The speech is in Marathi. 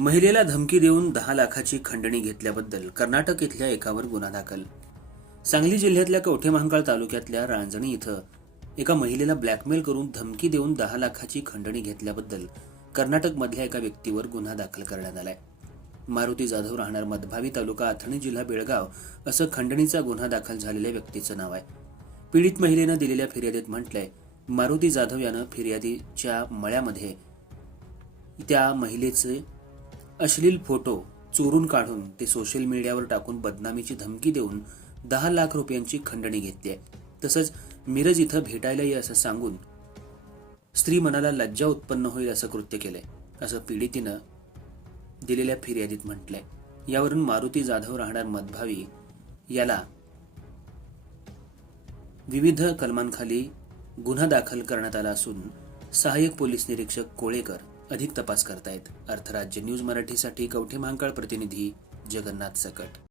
महिलेला धमकी देऊन दहा लाखाची खंडणी घेतल्याबद्दल कर्नाटक इथल्या एकावर गुन्हा दाखल. सांगली जिल्ह्यातल्या कवठेमहांकाळ तालुक्यातल्या रांजणी इथं एका महिलेला ब्लॅकमेल करून धमकी देऊन दहा लाखाची खंडणी घेतल्याबद्दल कर्नाटकमधल्या एका व्यक्तीवर गुन्हा दाखल करण्यात आलाय. मारुती जाधव राहणार मधभावी तालुका अथणी जिल्हा बेळगाव असं खंडणीचा गुन्हा दाखल झालेल्या व्यक्तीचं नाव आहे. पीडित महिलेनं दिलेल्या फिर्यादीत म्हटलंय मारुती जाधव यानं फिर्यादीच्या मळ्यामध्ये त्या महिलेचे अश्लील फोटो चोरून काढून ते सोशल मीडियावर टाकून बदनामीची धमकी देऊन दहा लाख रुपयांची खंडणी घेतली आहे. तसंच मिरज इथं भेटायला ये असं सांगून स्त्री मनाला लज्जा उत्पन्न होईल असं कृत्य केलंय असं पीडितीनं दिलेल्या फिर्यादीत म्हटलंय. यावरून मारुती जाधव राहणार मतभावी याला विविध कलमांखाली गुन्हा दाखल करण्यात आला असून सहाय्यक पोलीस निरीक्षक कोळेकर अधिक तपास करतायत. अर्थराज्य न्यूज मराठीसाठी कवठे महांकाळ प्रतिनिधी जगन्नाथ सकट.